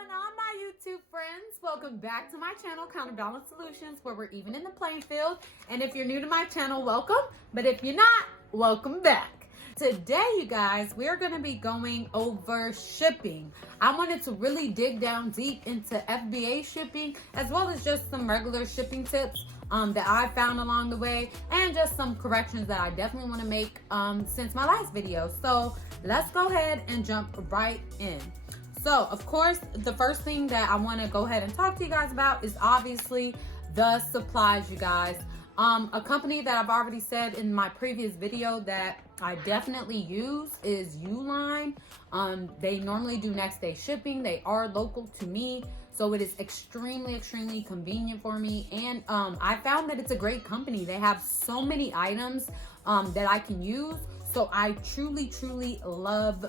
going on, my YouTube friends? Welcome back to my channel, Counterbalance Solutions, where we're even in the playing field. And if you're new to my channel, welcome. But if you're not, welcome back. Today, you guys, we're going to be going over shipping. I wanted to really dig down deep into FBA shipping, as well as just some regular shipping tips that I found along the way, and just some corrections that I definitely want to make since my last video. So let's go ahead and jump right in. So, of course, the first thing that I want to go ahead and talk to you guys about is obviously the supplies, you guys. A company that I've already said in my previous video that I definitely use is Uline. They normally do next day shipping. They are local to me, so it is extremely convenient for me. And I found that it's a great company. They have so many items that I can use. So I truly love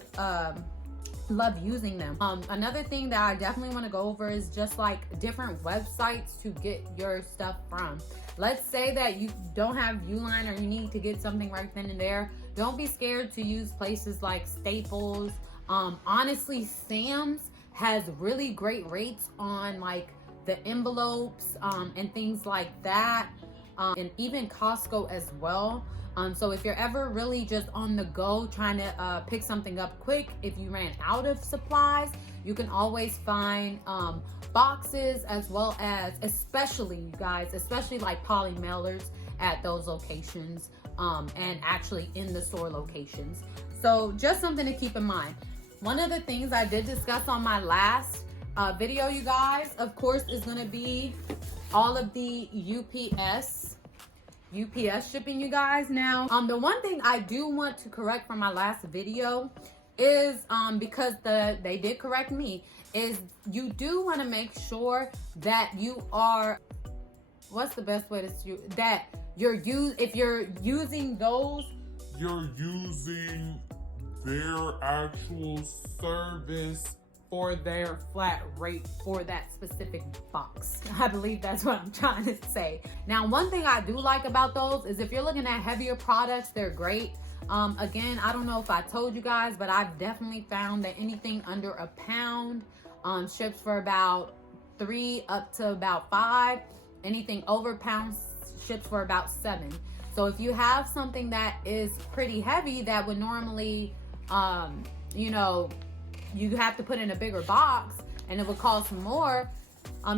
using them. Another thing that I definitely want to go over is just like different websites to get your stuff from. Let's say that you don't have Uline or you need to get something right then and there. Don't be scared to use places like Staples. Honestly, Sam's has really great rates on like the envelopes and things like that, and even Costco as well. So if you're ever really just on the go trying to pick something up quick, if you ran out of supplies, you can always find boxes, as well as especially, you guys, especially like poly mailers at those locations and actually in the store locations. So just something to keep in mind. One of the things I did discuss on my last video, you guys, of course, is going to be all of the UPS shipping, you guys. Now, the one thing I do want to correct from my last video is because they did correct me, is you do want to make sure that you are, what's the best way to that if you're using those, you're using their actual service for their flat rate for that specific box. I believe that's what I'm trying to say. Now, one thing I do like about those is if you're looking at heavier products, they're great. Again, I don't know if I told you guys, but I've definitely found that anything under a pound ships for about 3 up to about 5. Anything over pounds ships for about 7. So if you have something that is pretty heavy that would normally, you have to put in a bigger box and it would cost more,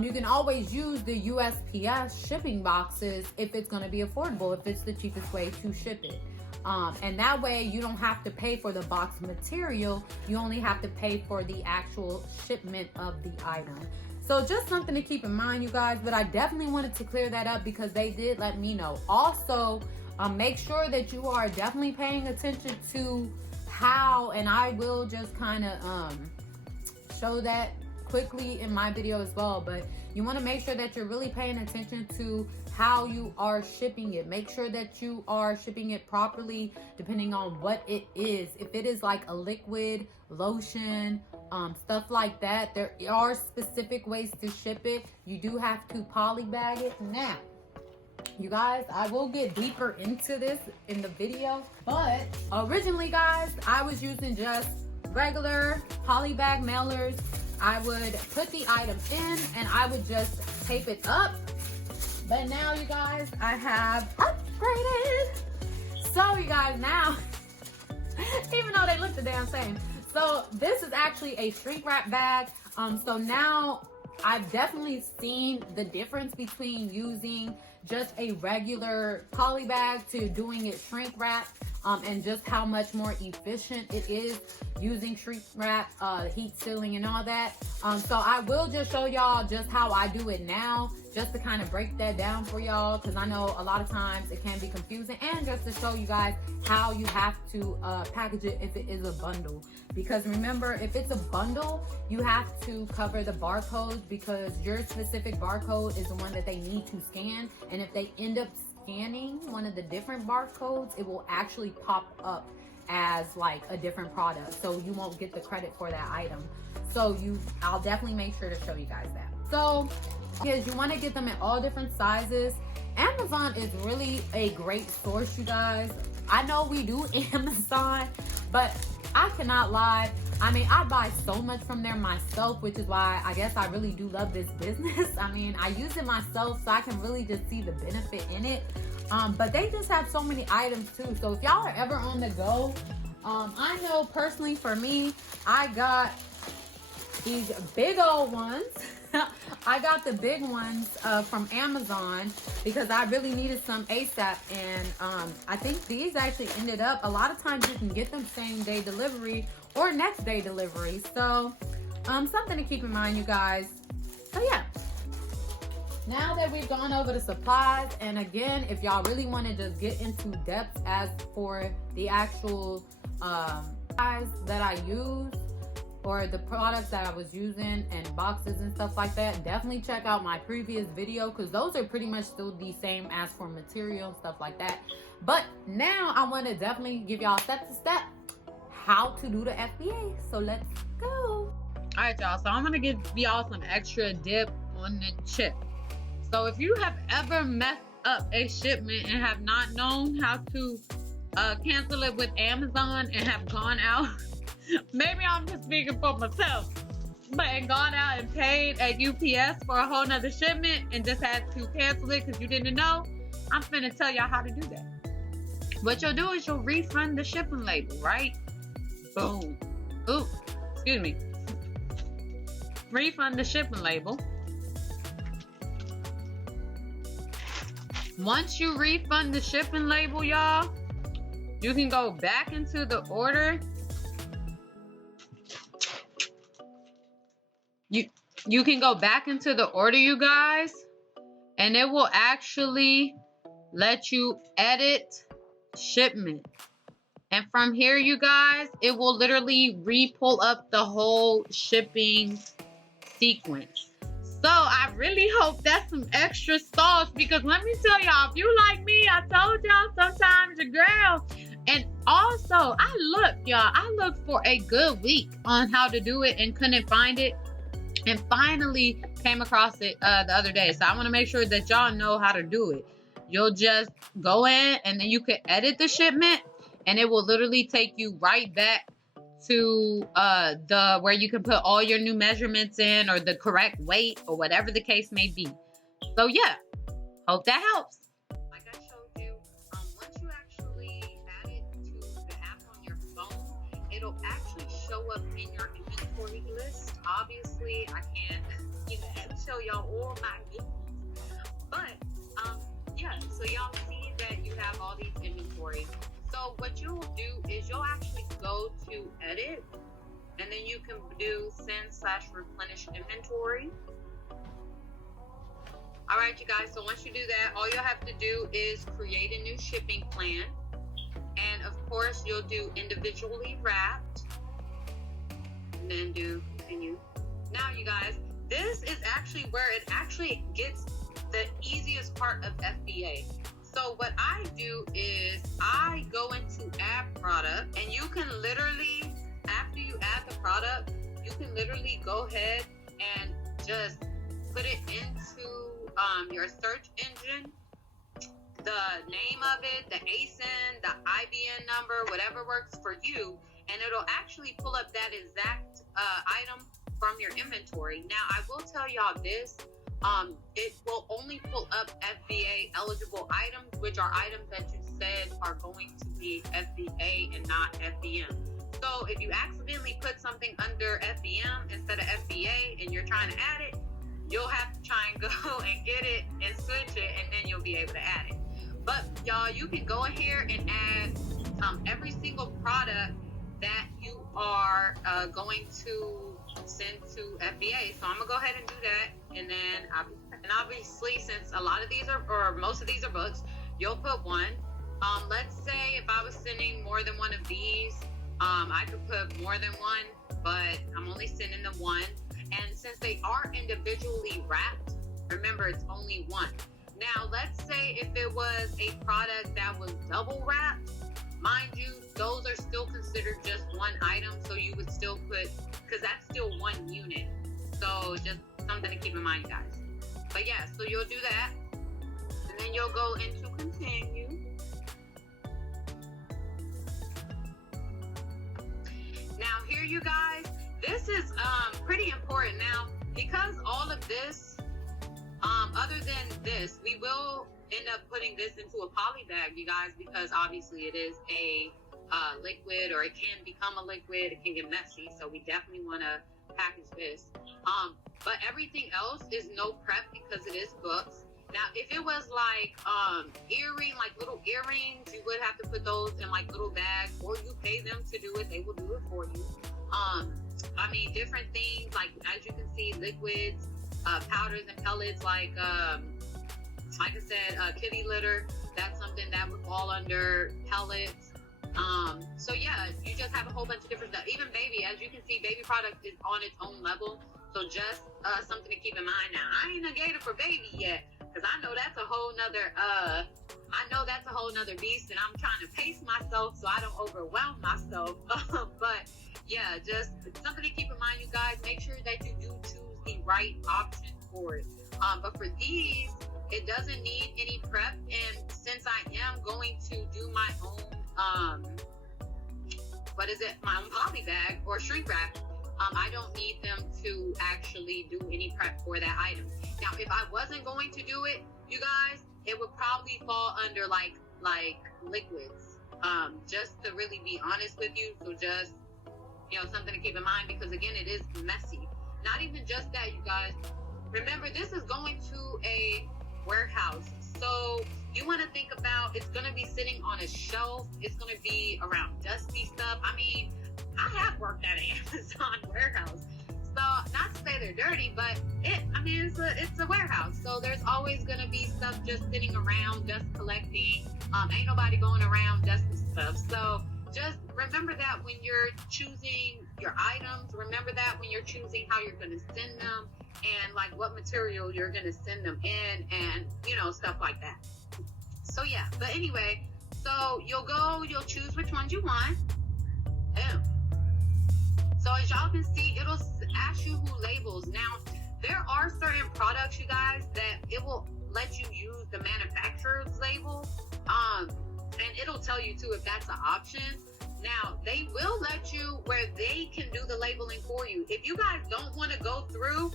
you can always use the USPS shipping boxes if it's going to be affordable, if it's the cheapest way to ship it. And that way you don't have to pay for the box material, you only have to pay for the actual shipment of the item. So just something to keep in mind, you guys, but I definitely wanted to clear that up because they did let me know. Also, make sure that you are definitely paying attention to how, and I will just kind of show that quickly in my video as well, but you want to make sure that you're really paying attention to how you are shipping it. Make sure that you are shipping it properly depending on what it is. If it is like a liquid, lotion, stuff like that, there are specific ways to ship it. You do have to poly bag it. Now, you guys, I will get deeper into this in the video, but originally, guys, I was using just regular poly bag mailers. I would put the item in and I would just tape it up. But now, you guys, I have upgraded. So, you guys, now, even though they look the damn same, so this is actually a shrink wrap bag. So now I've definitely seen the difference between using just a regular poly bag to doing it shrink wrap, and just how much more efficient it is using shrink wrap, heat sealing and all that. So I will just show y'all just how I do it now, just to kind of break that down for y'all, because I know a lot of times it can be confusing, and just to show you guys how you have to package it if it is a bundle. Because remember, if it's a bundle, you have to cover the barcode, because your specific barcode is the one that they need to scan. And if they end up scanning one of the different barcodes, it will actually pop up as like a different product, so you won't get the credit for that item. So I'll definitely make sure to show you guys that. So because you want to get them in all different sizes. Amazon is really a great source, you guys. I know we do Amazon, but I cannot lie, I mean, I buy so much from there myself, which is why I guess I really do love this business. I mean, I use it myself, so I can really just see the benefit in it. But they just have so many items too. So if y'all are ever on the go, I know personally for me, I got these big old ones. I got the big ones from Amazon because I really needed some ASAP, and I think these actually ended up, a lot of times you can get them same day delivery or next day delivery. So something to keep in mind, you guys. So yeah, now that we've gone over the supplies, and again, if y'all really want to just get into depth as for the actual supplies that I use, or the products that I was using and boxes and stuff like that, definitely check out my previous video, because those are pretty much still the same as for material and stuff like that. But now I want to definitely give y'all step to step how to do the FBA. So let's go. All right, y'all. So I'm going to give y'all some extra dip on the chip. So if you have ever messed up a shipment and have not known how to cancel it with Amazon and have gone out, maybe I'm just speaking for myself, but and gone out and paid at UPS for a whole nother shipment and just had to cancel it because you didn't know, I'm finna tell y'all how to do that. What you'll do is you'll refund the shipping label, right? Boom. Ooh, excuse me. Refund the shipping label. Once you refund the shipping label, y'all, you can go back into the order. You can go back into the order, you guys, and it will actually let you edit shipment. And from here, you guys, it will literally re-pull up the whole shipping sequence. So I really hope that's some extra sauce, because let me tell y'all, if you like me, I told y'all sometimes your girl. And also, I looked for a good week on how to do it and couldn't find it. And finally came across it the other day. So I want to make sure that y'all know how to do it. You'll just go in and then you can edit the shipment, and it will literally take you right back to where you can put all your new measurements in, or the correct weight, or whatever the case may be. So yeah, hope that helps. Like I showed you, once you actually add it to the app on your phone, it'll actually show up in your inventory list. Obviously, I can't show y'all all my gifts, but yeah, so y'all see that you have all these inventories. So what you will do is you'll actually go to edit, and then you can do send/replenish inventory. All right, you guys, so once you do that, all you'll have to do is create a new shipping plan, and of course you'll do individually wrapped, and then do continue. Now, you guys, this is actually where it actually gets the easiest part of FBA. So what I do is I go into add product, and you can literally, after you add the product, you can literally go ahead and just put it into your search engine, the name of it, the ASIN, the IBN number, whatever works for you, and it'll actually pull up that exact item from your inventory. Now, I will tell y'all this. It will only pull up FBA eligible items, which are items that you said are going to be FBA and not FBM. So if you accidentally put something under FBM instead of FBA and you're trying to add it, you'll have to try and go and get it and switch it, and then you'll be able to add it. But y'all, you can go in here and add every single product that you are going to send to FBA. So I'm gonna go ahead and do that, and then obviously, since a lot of these are, or most of these are books, you'll put one. Let's say if I was sending more than one of these, I could put more than one, but I'm only sending them one. And since they are individually wrapped, remember it's only one. Now, let's say if it was a product that was double wrapped, mind you, those are still considered just one item, so you would still put, because that's still one unit. So just something to keep in mind, guys. But yeah, so you'll do that, and then you'll go into continue. Now here, you guys, this is pretty important now, because all of this, other than this, we will end up putting this into a poly bag, you guys, because obviously it is a liquid, or it can become a liquid. It can get messy, so we definitely want to package this. But everything else is no prep because it is books. Now, if it was like little earrings, you would have to put those in like little bags, or you pay them to do it. They will do it for you. I mean, different things, like as you can see, liquids, powders and pellets, like I said, kitty litter. That's something that would fall under pellets. So yeah, you just have a whole bunch of different stuff. Even baby, as you can see, baby product is on its own level. So just something to keep in mind. Now, I ain't negated for baby yet, because I know that's a whole nother beast, and I'm trying to pace myself so I don't overwhelm myself. But yeah, just something to keep in mind, you guys. Make sure that you do choose the right option for it. But for these, it doesn't need any prep, and since I am going to do my own my own poly bag or shrink wrap, I don't need them to actually do any prep for that item. Now, if I wasn't going to do it, you guys, it would probably fall under like liquids, just to really be honest with you. So just, something to keep in mind, because again, it is messy. Not even just that, you guys. Remember, this is going to a warehouse, so you want to think about, it's going to be sitting on a shelf. It's going to be around dusty stuff. I mean, I have worked at an Amazon warehouse, so not to say they're dirty, but it's a warehouse, so there's always going to be stuff just sitting around, dust collecting. Ain't nobody going around dusty stuff. So just remember that when you're choosing your items. Remember that when you're choosing how you're going to send them, and like what material you're going to send them in, and stuff like that. So yeah, but anyway, so you'll choose which ones you want. So as y'all can see, it'll ask you who labels. Now, there are certain products, you guys, that it will let you use the manufacturer's label, and it'll tell you too if that's an option. Now, they will let you where they can do the labeling for you. If you guys don't want to go through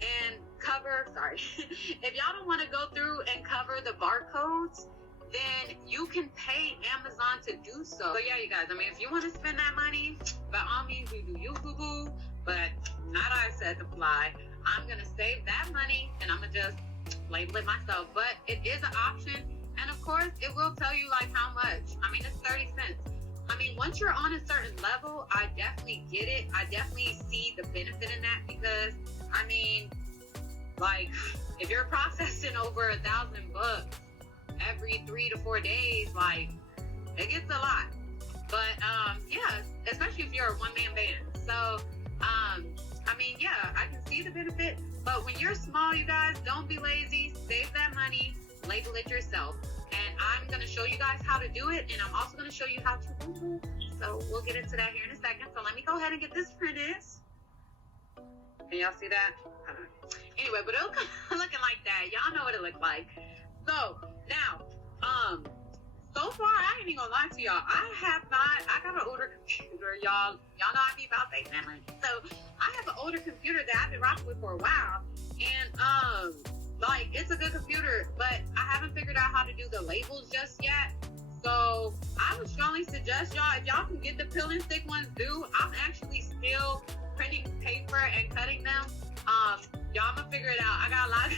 and cover, if y'all don't want to go through and cover the barcodes, then you can pay Amazon to do so. So yeah, you guys, if you want to spend that money, by all means, you do you, boo-boo, but not I said to fly. I'm going to save that money, and I'm going to just label it myself. But it is an option, and of course, it will tell you, like, how much. It's 30 cents. Once you're on a certain level, I definitely get it. I definitely see the benefit in that, because, if you're processing over 1,000 books every 3 to 4 days, it gets a lot. But yeah, especially if you're a one-man band. So yeah, I can see the benefit. But when you're small, you guys, don't be lazy. Save that money, label it yourself. And I'm going to show you guys how to do it, and I'm also going to show you how to label. So we'll get into that here in a second. So let me go ahead and get this printed. Can y'all see that? Anyway, but it'll come looking like that. Y'all know what it looked like. So now, so far, I ain't even gonna lie to y'all. I got an older computer, y'all. Y'all know I be about that memory. So I have an older computer that I've been rocking with for a while, and it's a good computer, but I haven't figured out how to do the labels just yet. So I would strongly suggest y'all, if y'all can get the pill and stick ones, I'm actually still printing paper and cutting them. Y'all, I'm gonna figure it out. I got a lot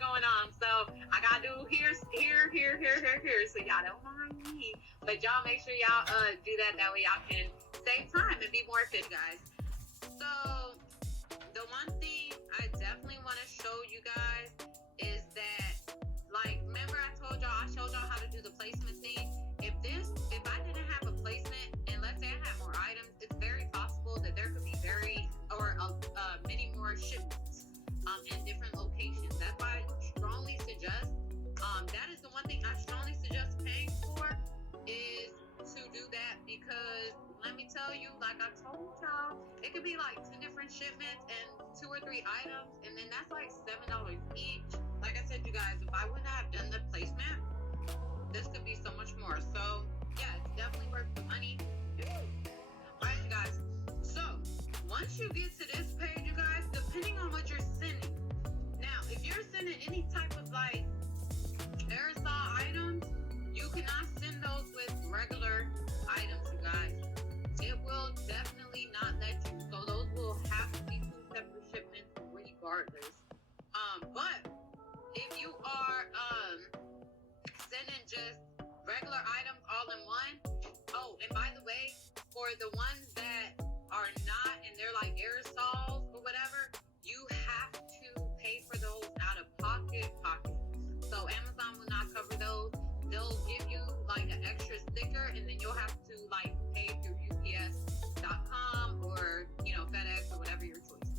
going on, so I gotta do here. So y'all don't mind me, but y'all make sure y'all do that. That way y'all can save time and be more efficient, guys. So the one thing I definitely want to show you guys is that, remember I showed y'all how to do the placement thing. If I didn't have a placement, and let's say I had more items, it's very possible that there could be many more shipments in different locations. That's why I strongly suggest, that is the one thing I strongly suggest paying for, is to do that, because let me tell you, like I told y'all, it could be 10 different shipments and 2 or 3 items, and then that's $7 each. Like I said, you guys, if I wouldn't have done the placement, this could be so much more. So yeah, it's definitely worth the money. Alright, you guys. So once you get to this page, you guys, depending on what you're sending. Now, if you're sending any type of like aerosol items, you cannot send those with regular items, you guys. It will definitely not let you. So those will have to be 2 separate shipments regardless. But if you are sending just regular items all in one, oh, and by the way, for the ones that are not and they're like aerosols or whatever, you have to pay for those out of pocket. So Amazon will not cover those. They'll give you like an extra sticker, and then you'll have to like pay through UPS.com or FedEx or whatever your choice.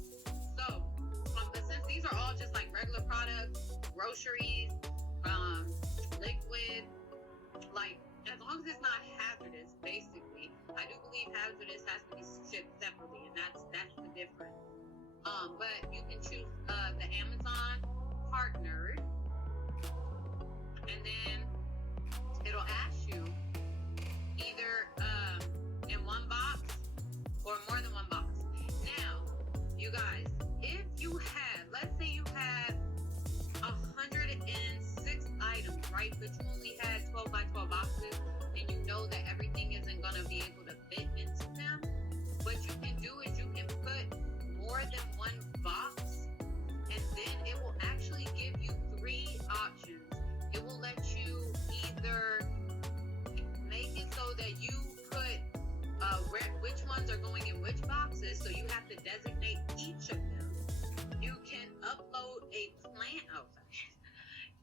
So, but since these are all just like regular products, groceries, liquid, like as long as it's not hazardous, basically, I do believe hazardous has to be shipped separately, and that's the difference. But you can choose the Amazon partnered, and then it'll ask you either in one box or more than one box. Now, you guys, if you had, let's say you had 106 items, right? But you only had 12 by 12 boxes, and you know that everything isn't going to be able to fit into them. What you can do is you can put more than one box, and then it will actually give you 3 options. It will let you either make it so that you put which ones are going in which boxes, so you have to designate each of them. You can upload a plan. Oh, sorry.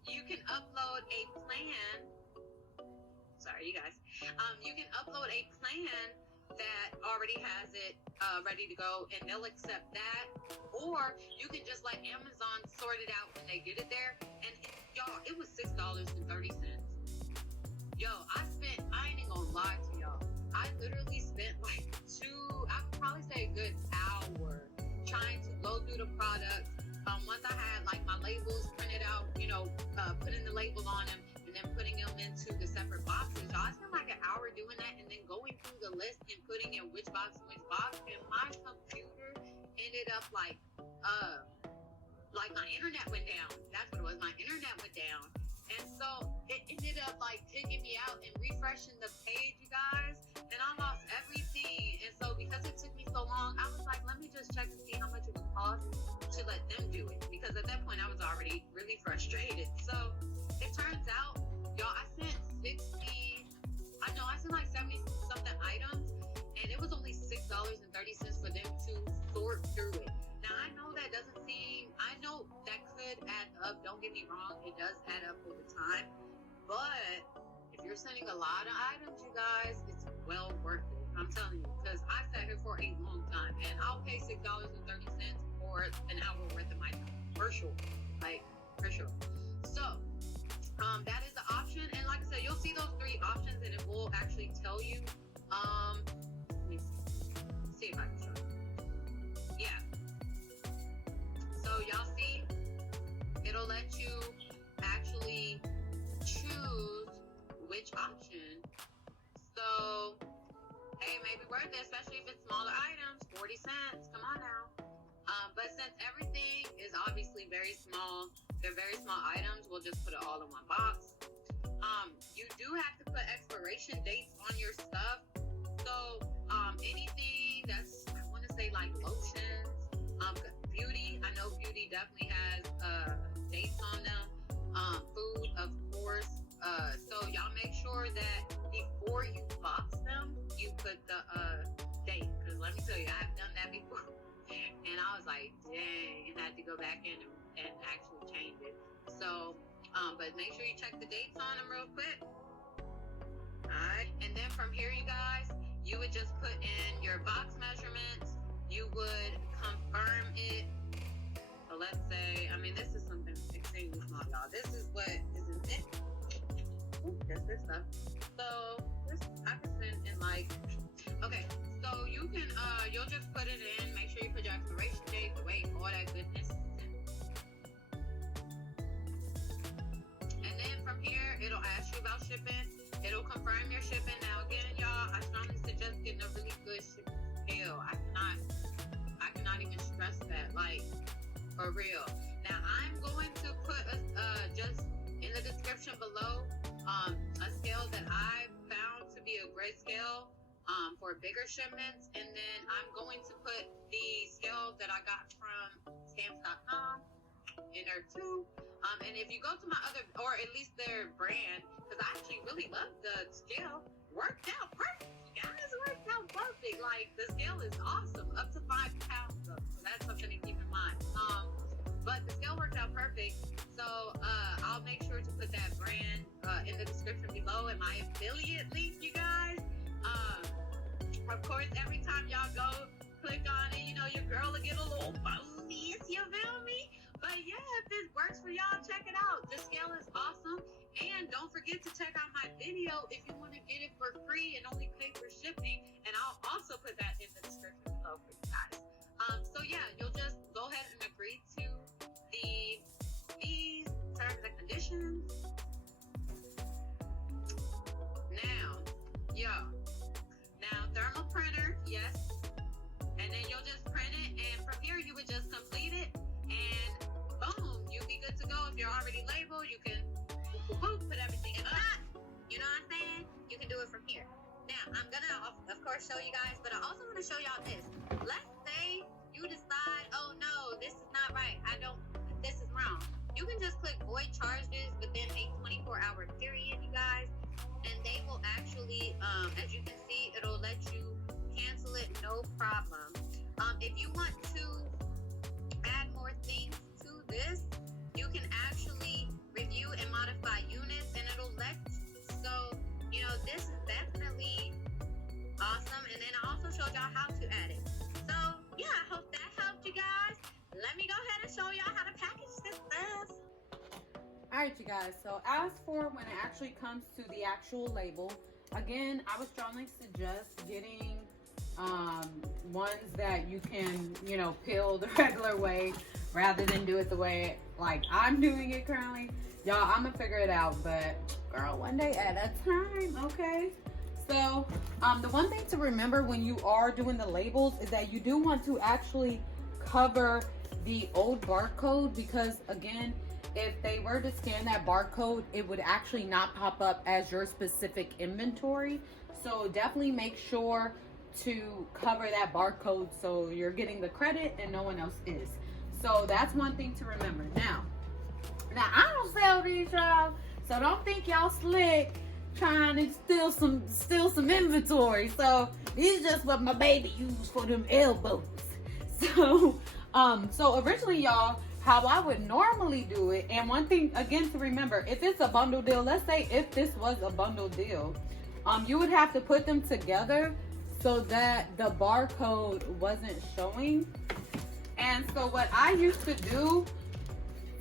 You can upload a plan. Sorry, you guys. You can upload a plan that already has it ready to go, and they'll accept that. Or you can just let Amazon sort it out when they get it there. And y'all, it was $6.30. Yo, I ain't even gonna lie to y'all. I literally spent like I would probably say a good hour trying to go through the products. Once I had like my labels printed out, putting the label on them and then putting them into the separate boxes. Y'all, I spent like an hour doing that and then going through the list and putting in which box, and my computer ended up like my internet went down. That's what it was. My internet went down. And so it ended up like kicking me out and refreshing the page, you guys, and I lost everything. And so because it took me so long, I was like, let me just check and see how much it would cost to let them do it. Because at that point I was already really frustrated. So it turns out, y'all, I sent like 70 something items, and it was only $6.30 for them to sort through it. Now I know that could add up. Don't get me wrong, it does add up over time. But if you're sending a lot of items, you guys, it's well worth it. I'm telling you, because I sat here for a long time, and I'll pay $6.30 for an hour worth of my time, for sure. Like, for sure. So, that is the option, and like I said, you'll see those 3 options, and it will actually tell you. Let me see if I can show you. Yeah. So y'all see, it'll let you actually choose which option. So, hey, maybe worth it, especially if it's smaller items, 40 cents. Come on now. But since everything is obviously very small, they're very small items, we'll just put it all in one box. You do have to put expiration dates on your stuff. So anything that's, I want to say like lotions, beauty, I know beauty definitely has dates on them. Food, of course. So y'all make sure that before you box them, you put the date. Because let me tell you, I've done that before. And I was like, dang, and had to go back in and actually change it. So, but make sure you check the dates on them real quick. Alright, and then from here, you guys, you would just put in your box measurements. You would confirm it. So let's say, I mean, this is something extremely small, y'all. This is what is in it. Ooh, that's this stuff. So this, I can send in like, okay, so you can, you'll just put it in, make sure you put your expiration date, the weight, all that goodness. And then from here, it'll ask you about shipping. It'll confirm your shipping. Now again, y'all, I strongly suggest getting a really good scale. I cannot even stress that, like, for real. Now I'm going to put just in the description below a scale that I found to be a great scale for bigger shipments, and then I'm going to put the scale that I got from stamps.com in there too. And if you go to my other, or at least their brand, because I actually really love the scale, worked out perfect. Guys, worked out perfect. Like, the scale is awesome, up to 5 pounds though, so that's something to keep in mind. But the scale worked out perfect, so I'll make sure to put that brand in the description below and my affiliate link, you guys. Of course, every time y'all go click on it, you know, your girl will get a little bonus, you feel me? But yeah, if it works for y'all, check it out. The scale is awesome. And don't forget to check out my video if you want to get it for free and only pay for shipping. And I'll also put that in the description below for you guys. So yeah, you'll just go ahead and agree to the fees, terms and conditions. Now, thermal printer, yes. And then you'll just print it, and from here you would just complete it, and boom, you'll be good to go. If you're already labeled, you can put everything in that. You know what I'm saying? You can do it from here. Now, I'm gonna, of course, show you guys, but I also want to show y'all this. Let's say you decide, oh no, this is not right. This is wrong. You can just click void charges within a 24-hour period, you guys, and they will actually, as you can see, it'll let you cancel it, no problem. If you want to add more things to this, you can actually review and modify units, and it'll let you. So, you know, this is definitely awesome. And then I also showed y'all how to add it. So yeah, I hope that helped you guys. Let me go ahead and show y'all how to package this stuff. Alright, you guys, so as for when it actually comes to the actual label, again, I would strongly suggest getting ones that you can, you know, peel the regular way rather than do it the way like I'm doing it currently. Y'all, I'm gonna figure it out, but girl, one day at a time, okay? So the one thing to remember when you are doing the labels is that you do want to actually cover the old barcode, because again, if they were to scan that barcode, it would actually not pop up as your specific inventory. So definitely make sure to cover that barcode so you're getting the credit and no one else is. So that's one thing to remember. Now I don't sell these, y'all, so don't think y'all slick trying to steal some inventory. So these is just what my baby used for them elbows. So so originally, y'all, how I would normally do it, and one thing again to remember, if it's a bundle deal, let's say if this was a bundle deal, you would have to put them together so that the barcode wasn't showing. And so what I used to do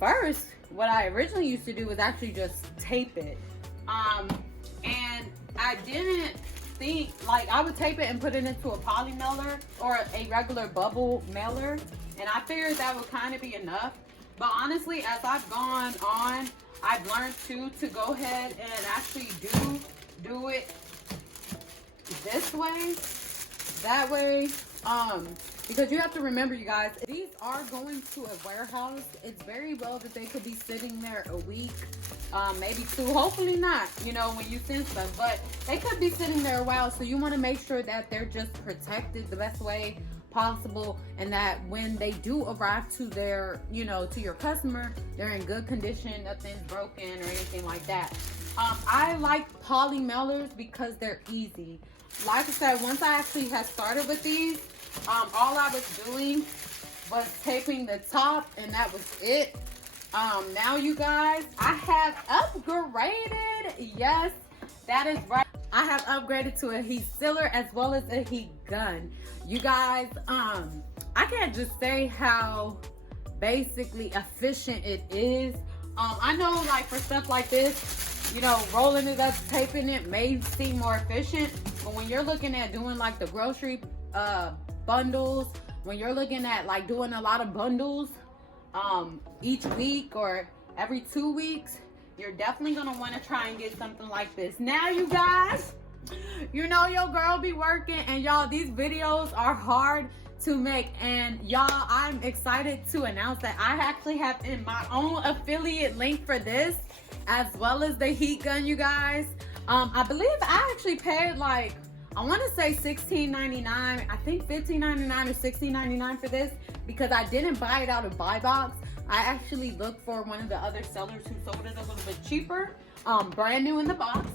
first, what I originally used to do was actually just tape it. And I didn't think, like, I would tape it and put it into a poly mailer or a regular bubble mailer, and I figured that would kind of be enough. But honestly, as I've gone on, I've learned to go ahead and actually do it this way, that way, because you have to remember, you guys, these are going to a warehouse. It's very well that they could be sitting there a week, maybe two, hopefully not, you know, when you send stuff, but they could be sitting there a while. So you want to make sure that they're just protected the best way possible, and that when they do arrive to their, you know, to your customer, they're in good condition, nothing's broken or anything like that. I like poly mailers because they're easy. Like I said, once I actually had started with these, all I was doing was taping the top, and that was it. Now you guys, I have upgraded. Yes, that is right. I have upgraded to a heat sealer as well as a heat gun. You guys, I can't just say how basically efficient it is. I know, like, for stuff like this, you know, rolling it up, taping it may seem more efficient, but when you're looking at doing like the grocery bundles, when you're looking at like doing a lot of bundles each week or every 2 weeks, you're definitely gonna want to try and get something like this. Now you guys, You know your girl be working, and y'all, these videos are hard to make. And y'all, I'm excited to announce that I actually have in my own affiliate link for this, as well as the heat gun, you guys. I believe I actually paid like, I want to say $16.99. I think $15.99 or $16.99 for this, because I didn't buy it out of buy box. I actually looked for one of the other sellers who sold it a little bit cheaper, brand new in the box.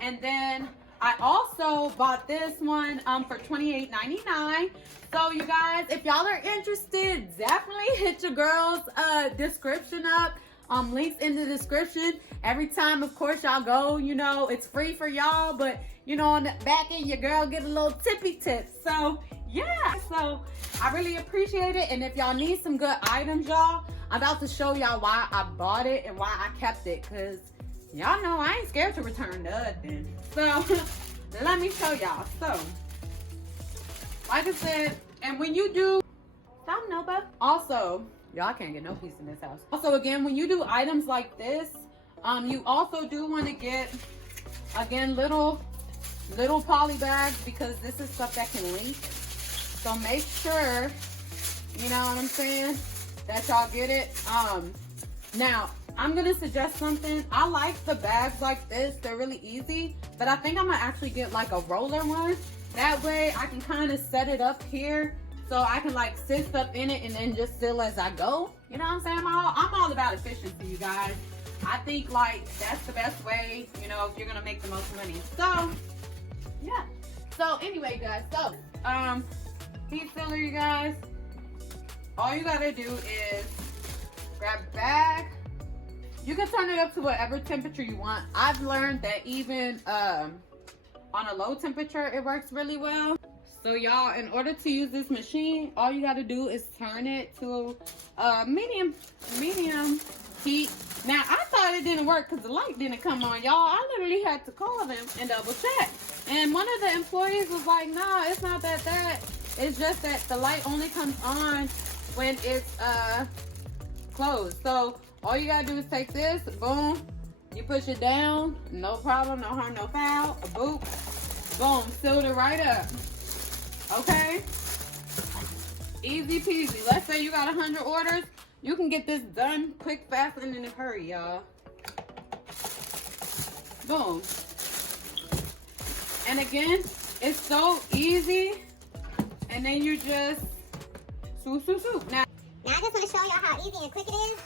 And then I also bought this one for $28.99. So you guys, if y'all are interested, definitely hit your girl's description up. Links in the description. Every time, of course, y'all go, you know, it's free for y'all, but you know, on the back end, your girl get a little tippy tip. So yeah, so I really appreciate it. And if y'all need some good items, y'all, I'm about to show y'all why I bought it and why I kept it, because y'all know I ain't scared to return nothing. So let me show y'all. So like I said, and when you do, stop, Nova. Also, y'all can't get no peace in this house. Also, again, when you do items like this, you also do want to get, again, little poly bags, because this is stuff that can leak. So make sure, you know what I'm saying, that y'all get it. Now I'm gonna suggest something. I like the bags like this, they're really easy, but I think I'm gonna actually get like a roller one. That way I can kind of set it up here, so I can like sit stuff in it and then just seal as I go. You know what I'm saying? I'm all about efficiency, you guys. I think like that's the best way, you know, if you're gonna make the most money. So yeah. So anyway, guys, so heat sealer, you guys, all you gotta do is grab a bag. You can turn it up to whatever temperature you want. I've learned that even on a low temperature, it works really well. So y'all, in order to use this machine, all you gotta do is turn it to medium heat. Now, I thought it didn't work because the light didn't come on, y'all. I literally had to call them and double check. And one of the employees was like, nah, it's not that. It's just that the light only comes on when it's closed. So all you gotta do is take this, boom, you push it down, no problem, no harm, no foul, a boop, boom, sealed it right up. Okay, easy peasy. Let's say you got 100 orders, you can get this done quick, fast, and in a hurry, y'all. Boom. And again, it's so easy. And then you just swoop. Now I just want to show y'all how easy and quick it is.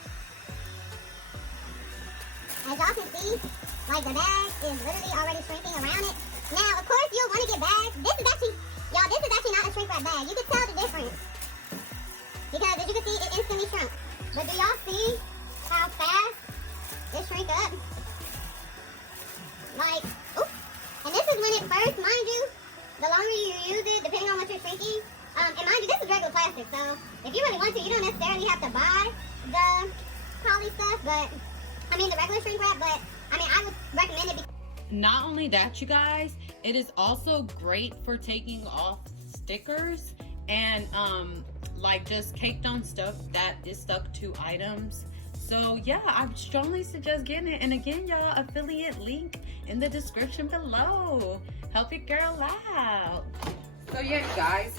As y'all can see, like the bag is literally already shrinking around it. Now, of course, you'll want to get bags. This is actually not a shrink wrap bag. You can tell the difference, because as you can see, it instantly shrunk. But do y'all see how fast it shrink up? Like, oops. And this is when it first, mind you, the longer you use it, depending on what you're shrinking. And mind you, this is regular plastic, so if you really want to, you don't necessarily have to buy the poly stuff, but the regular shrink wrap, but I would recommend it. Not only that, you guys, it is also great for taking off stickers and like just caked on stuff that is stuck to items. So yeah, I strongly suggest getting it. And again, y'all, affiliate link in the description below. Help your girl out. So yeah, you guys,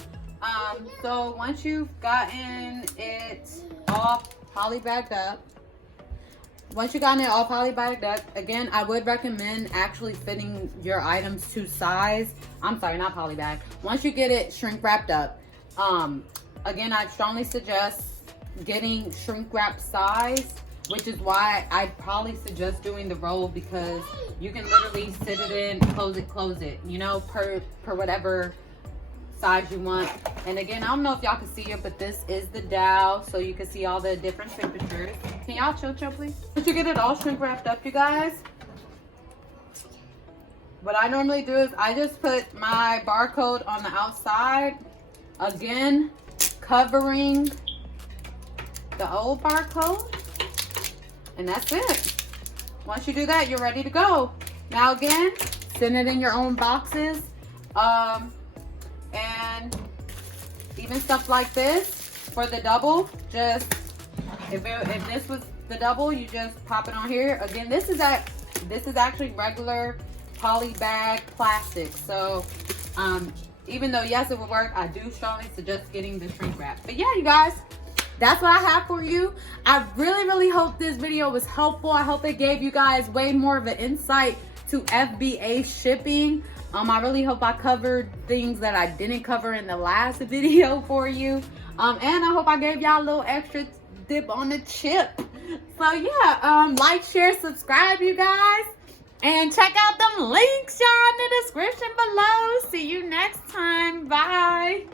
so once you've gotten it all polybagged up, again, I would recommend actually fitting your items to size. I'm sorry, not polybag. Once you get it shrink wrapped up, again, I strongly suggest getting shrink wrap size, which is why I'd probably suggest doing the roll, because you can literally sit it in, close it, you know, per whatever size you want. And again, I don't know if y'all can see it, but this is the dowel, so you can see all the different temperatures. Can y'all chill please? Once you get it all shrink wrapped up, you guys, what I normally do is I just put my barcode on the outside, again covering the old barcode, and that's it. Once you do that, you're ready to go. Now again, send it in your own boxes, and even stuff like this for the double, just if this was the double, you just pop it on here. Again, this is actually regular poly bag plastic. So even though yes it would work, I do strongly suggest getting the shrink wrap. But yeah, you guys, that's what I have for you. I really hope this video was helpful. I hope it gave you guys way more of an insight to FBA shipping. I really hope I covered things that I didn't cover in the last video for you. And I hope I gave y'all a little extra dip on the chip. So yeah, like, share, subscribe, you guys. And check out them links, y'all, in the description below. See you next time. Bye.